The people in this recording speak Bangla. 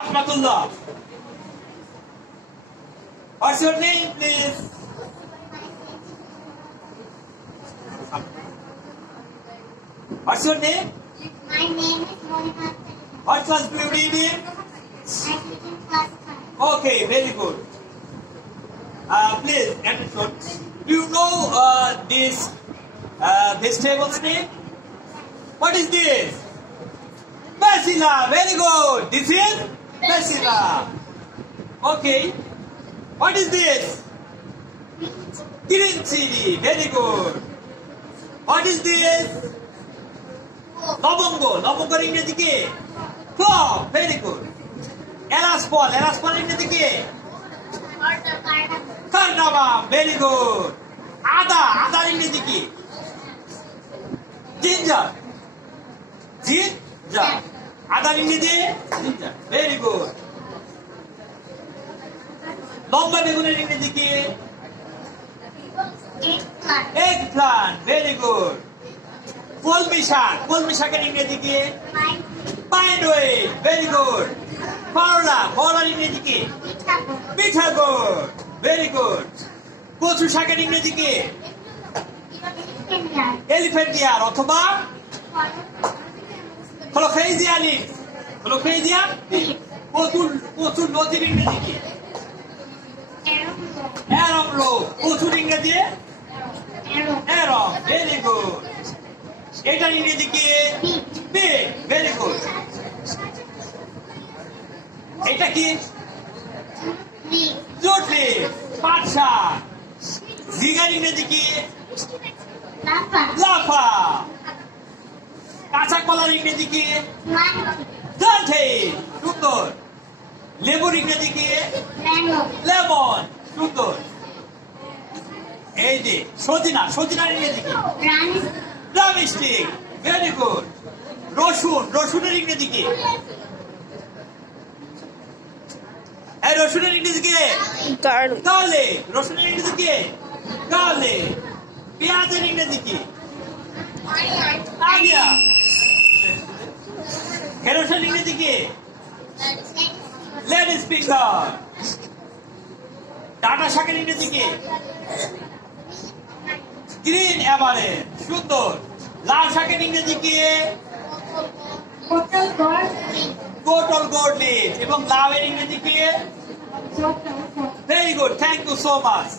Rahmatullah. What's your name, please? What's your name? My name is Monica. What class do you read in? I'm teaching class 5. Okay, very good. Please, attention. Do you know this vegetable name? What is this? Basila. Very good. This is Basila. Okay. What is this? Green chili. Very good. What is this? Lobongo. Lobongo ইংরেজি কি? Clove. Very good. এলাচ ফল ইংরেজি কি? Cardamom. Very good. আদা ইংরেজি কি? Ginger. আদা ইংরেজি ginger. Very good. লম্বা বেগুনের ইংরেজি কি? Eggplant. Very good. কলমি শাকের ইংরেজি কি? Bindweed. Very good. করলার ইংরেজি কি? পিঠাগোড়. Very good. কচু শাকের ইংরেজি কি? এলিফ্যান্ট ইয়ার অথবা ক্লোফেজিয়া লিফ. কচুর লতির ইংরেজি কি? অ্যারম লোভ. কচুর ইংরেজি অ্যারম. Very good. এটার ইংরেজি কি? বিট. Very good. এটা কি? Jute leaf. পাট শাক. ঝিঙ্গার ইংরেজি কি? লাফা. কাঁচা কলার ইংরেজি কি? সুন্দর. লেবুর ইংরেজি কি? লেমন. সুন্দর. এই যে সজিনার ইংরেজি কি? ড্রামস্টিক. Very good. রসুনের ইংরেজি কি? রসুনের ইংরেজি কি? গার্লিক. রসুনের ইংরেজি কি? গার্লিক. পেঁয়াজের ইংরেজি কি? অনিয়ন. ঢেঁড়সের ইংরেজি কি? Ladies finger. ডাঁটা শাকের ইংরেজি কি? গ্রিন অ্যামারেন্ট. সুন্দর. লাল শাকের ইংরেজি কি? পটল গোল্ড লিফ. এবং লাউয়ের ইংরেজি কি? Very good. Thank you so much.